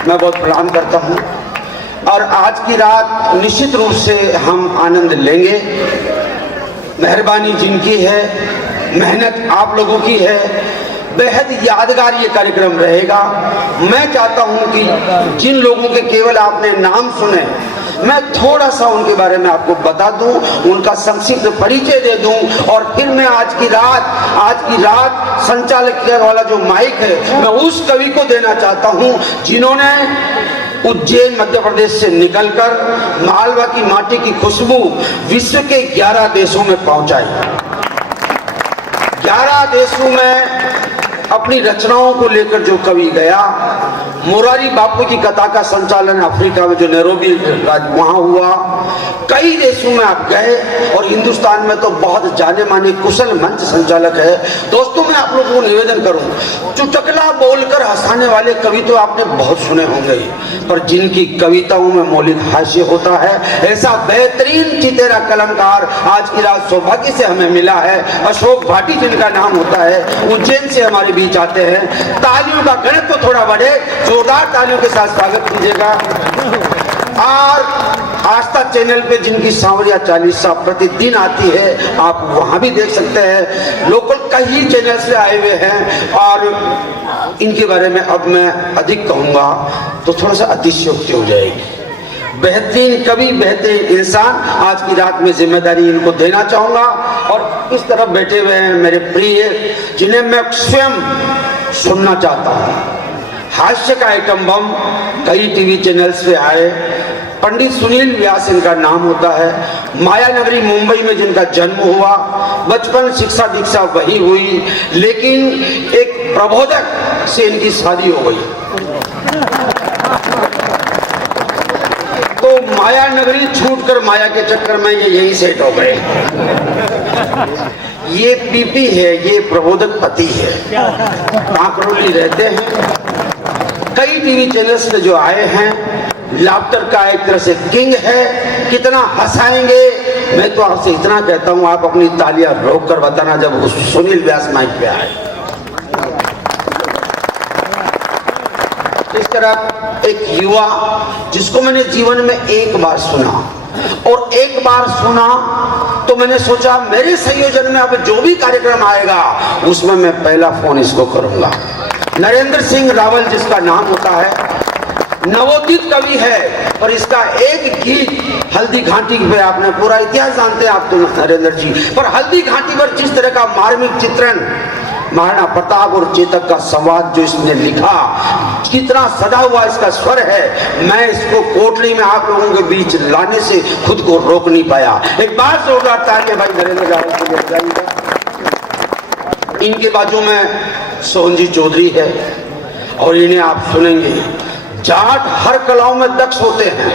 मैं बहुत प्रणाम करता हूँ। और आज की रात निश्चित रूप से हम आनंद लेंगे। मेहरबानी जिनकी है, मेहनत आप लोगों की है, बेहद यादगार ये कार्यक्रम रहेगा। मैं चाहता हूं कि जिन लोगों के केवल आपने नाम सुने, मैं थोड़ा सा उनके बारे में आपको बता दूं, उनका संक्षिप्त परिचय दे दूं, और फिर मैं आज की रात संचालक वाला जो माइक है, मैं उस कवि को देना चाहता हूं जिन्होंने उज्जैन मध्य प्रदेश से निकलकर मालवा की माटी की खुशबू विश्व के 11 देशों में पहुंचाई। 11 देशों में अपनी रचनाओं को लेकर जो कवि गया, मोरारी बापू की कथा का संचालन अफ्रीका में जो नैरोबी वहां हुआ, कई देशों में आप गए, और हिंदुस्तान में तो बहुत जाने माने कुशल मंच संचालक है। दोस्तों, मैं आप लोगों को निवेदन करूं, चुटकला बोलकर हंसाने वाले कवि तो आपने बहुत सुने होंगे, पर जिनकी कविताओं में मौलिक हास्य होता है, ऐसा बेहतरीन चितेरा कलमकार आज की रात सौभाग्य से हमें मिला है। अशोक भाटी जिनका नाम होता है, उज्जैन से हमारे बीच आते हैं। तालियों का गणित तो थोड़ा बढ़े, जोरदार तालियों के साथ स्वागत कीजिएगा। और आस्था चैनल पे जिनकी सांवरिया चालीसा प्रतिदिन आती है, आप वहां भी देख सकते हैं। लोकल कई चैनल से आए हुए हैं, और इनके बारे में अब मैं अधिक कहूंगा तो थोड़ा सा अतिशयोक्ति हो जाएगी। बेहतरीन कवि, बेहतरीन इंसान, आज की रात में जिम्मेदारी इनको देना चाहूंगा। और इस तरफ बैठे हुए हैं मेरे प्रिय, जिन्हें मैं स्वयं सुनना चाहता हूं। हास्य का आइटम बम कई टीवी चैनल्स पे आए। पंडित सुनील व्यास इनका नाम होता है। माया नगरी मुंबई में जिनका जन्म हुआ, बचपन शिक्षा दीक्षा वही हुई, लेकिन एक प्रबोधक से इनकी शादी हो गई। तो माया नगरी छूटकर माया के चक्कर में ये यही सेट हो गए। ये पीपी है, ये प्रबोधक पति है, कांकरोली रहते हैं। कई टीवी चैनल्स पे जो आए हैं, लाफ्टर का एक तरह से किंग है। कितना हंसाएंगे, मैं तो आपसे इतना कहता हूं, आप अपनी तालियां रोक कर बताना जब सुनील व्यास माइक पे आए। इस तरह एक युवा जिसको मैंने जीवन में एक बार सुना, और एक बार सुना तो मैंने सोचा मेरे संयोजन में अब जो भी कार्यक्रम आएगा उसमें मैं पहला फोन इसको करूंगा। नरेंद्र सिंह रावल जिसका नाम होता है, नवोदित कवि है, और इसका एक गीत हल्दी घाटी पे, आपने पूरा इतिहास जानते हैं आप तो नरेंद्र जी, पर हल्दी घाटी पर जिस तरह का मार्मिक चित्रण, महाराणा प्रताप और चेतक का संवाद जो इसने लिखा, कितना सदा हुआ इसका स्वर है, मैं इसको कोटली में आप लोगों के बीच लाने से खुद को रोक नहीं पाया। एक बार जोरदार तालियां भाई नरेंद्र रावल के लिए बजाइएगा। इनके बाजू में सोहन जी चौधरी है, और इन्हें आप सुनेंगे। जाट हर कलाओं में दक्ष होते हैं,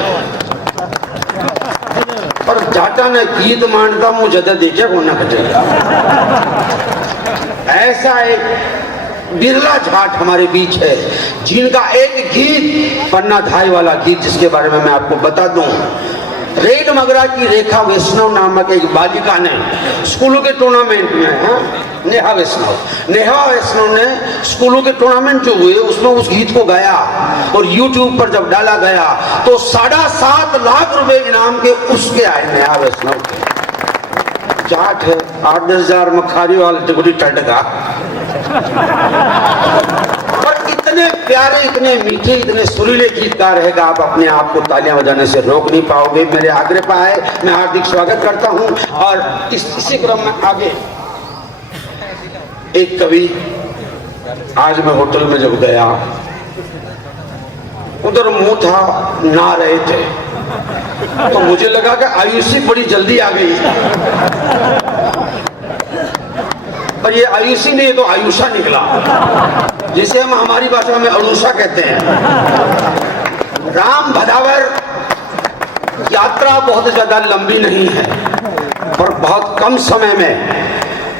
पर जाटा ने गीत मांडता मुझे ज्यादा देखे को ना कटेगा। ऐसा एक बिरला जाट हमारे बीच है जिनका एक गीत, पन्ना धाई वाला गीत, जिसके बारे में मैं आपको बता दूं। रेड मगरा की रेखा वैष्णव नामक एक बालिका ने स्कूलों के टूर्नामेंट में, नेहा वैष्णव ने स्कूलों के टूर्नामेंट जो हुए उसमें उस गीत को गाया, और YouTube पर जब डाला गया तो 7.5 लाख रुपए इनाम के उसके आए। नेहा वैष्णव जाट है, 8-10 हजार मखारी वाले टिकुटी टटका, पर इतने प्यारे, इतने मीठे, इतने सुरीले गीतकार रहेगा, आप अपने आप को तालियां बजाने से रोक नहीं पाओगे। मेरे आग्रह पर आए, मैं हार्दिक स्वागत करता हूं। और इसी क्रम में आगे एक कवि, आज मैं होटल में जब गया, उधर मुंह था, ना रहे थे, तो मुझे लगा कि आयुषी बड़ी जल्दी आ गई, पर ये आयुषी नहीं, तो आयुषा निकला, जिसे हम हमारी भाषा में अनुषा कहते हैं। राम भदावर यात्रा बहुत ज्यादा लंबी नहीं है, पर बहुत कम समय में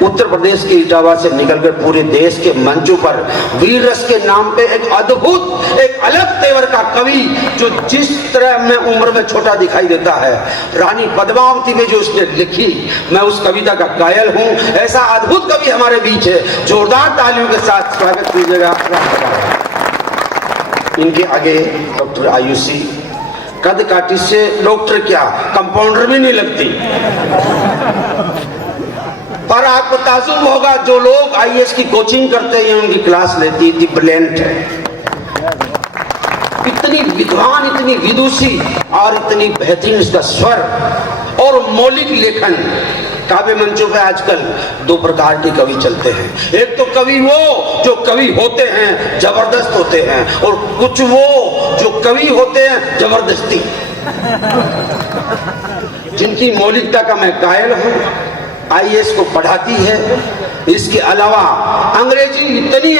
उत्तर प्रदेश के इटावा से निकलकर पूरे देश के मंचों पर वीर रस के नाम पे एक अद्भुत, एक अलग तेवर का कवि, जो जिस तरह में उम्र में छोटा दिखाई देता है, रानी पद्मावती में जो उसने लिखी, मैं उस कविता का कायल हूं। ऐसा अद्भुत कवि हमारे बीच है, जोरदार तालियों के साथ स्वागत कीजिएगा। इनके आगे डॉक्टर आयुषी, कद काठी से डॉक्टर क्या कंपाउंडर भी नहीं लगती। पर आपको ताजुब होगा, जो लोग आईएएस की कोचिंग करते हैं, उनकी क्लास लेती थी, ब्रिलियंट है, इतनी विद्वान, इतनी विदुषी और इतनी बेहतरीन इसका स्वर और मौलिक लेखन। काव्य मंचों पे आजकल दो प्रकार के कवि चलते हैं, एक तो कवि वो जो कवि होते हैं, जबरदस्त होते हैं, और कुछ वो जो कवि होते हैं जबरदस्ती, जिनकी मौलिकता का मैं कायल हूं। आईएएस को पढ़ाती है, इसके अलावा अंग्रेजी इतनी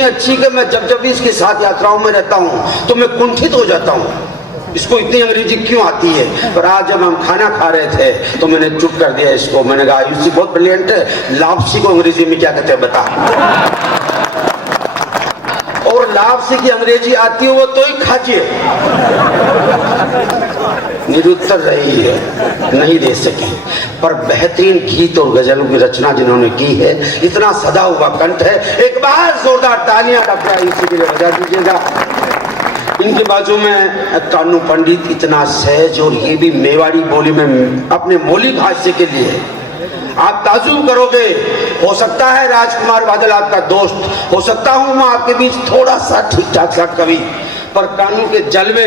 अच्छी कि मैं जब जब भी इसके साथ यात्राओं में रहता हूं तो मैं कुंठित हो जाता हूं, इसको इतनी अंग्रेजी क्यों आती है। पर आज जब हम खाना खा रहे थे तो मैंने चुप कर दिया इसको, मैंने कहा आयुषी बहुत ब्रिलियंट है, लापसी को अंग्रेजी में क्या कहते हैं बता। और लापसी की अंग्रेजी आती हो वो तो ही खाजिए, निरुत्तर रही है, नहीं दे सकी। पर बेहतरीन गीत और गजलों की रचना जिन्होंने की है, इतना सदा हुआ कंठ है। एक बार जोरदार तालियां डॉक्टर आयुषी के लिए बजा दीजिएगा। इनके बाजू में कानू पंडित, इतना सहज, और ये भी मेवाड़ी बोली में अपने मौलिक हास्य के लिए आप ताजुब करोगे। हो सकता है राजकुमार बादल आपका दोस्त, हो सकता हूं मैं आपके बीच थोड़ा सा ठीक ठाक सा कवि, पर कानू के जलवे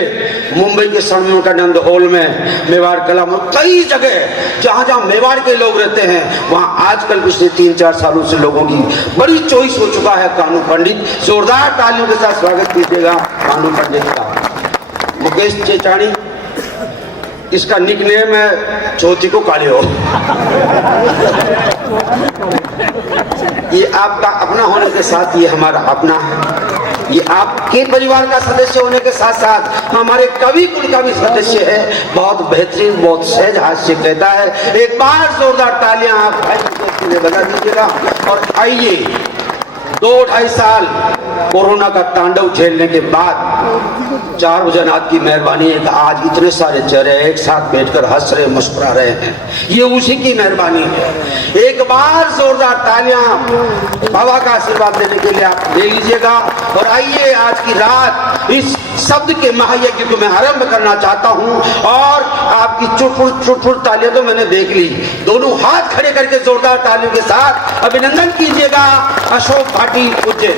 मुंबई के सनमोटानंद हॉल में, मेवाड़ कला में, कई जगह जहां जहां मेवाड़ के लोग रहते हैं वहां आजकल पिछले 3-4 सालों से लोगों की बड़ी चॉइस हो चुका है कानू पंडित। जोरदार तालियों के साथ स्वागत कीजिएगा कानू पंडित का। मुकेश चेचानी, इसका निकनेम है चौथी को काले हो। ये आपका अपना होने के साथ ये हमारा अपना है, ये आपके परिवार का सदस्य होने के साथ साथ हमारे कवि कुल का भी सदस्य है। बहुत बेहतरीन, बहुत सहज हास्य कहता है। एक बार जोरदार तालियां आप भाई के लिए बजा दीजिएगा। और आइए, 2-2.5 साल कोरोना का तांडव झेलने के बाद चार भुजनाथ की मेहरबानी है कि आज इतने सारे चेहरे एक साथ बैठकर हंस रहे, मुस्कुरा रहे हैं, ये उसी की मेहरबानी है। एक बार जोरदार तालियां बाबा का आशीर्वाद देने के लिए आप ले लीजिएगा। और आइए, आज की रात इस शब्द के महायज्ञ को मैं आरंभ करना चाहता हूं। और आपकी चुटपुट तालियां तो मैंने देख ली, दोनों हाथ खड़े करके जोरदार तालियों के साथ अभिनंदन कीजिएगा अशोक भाटी पूज्य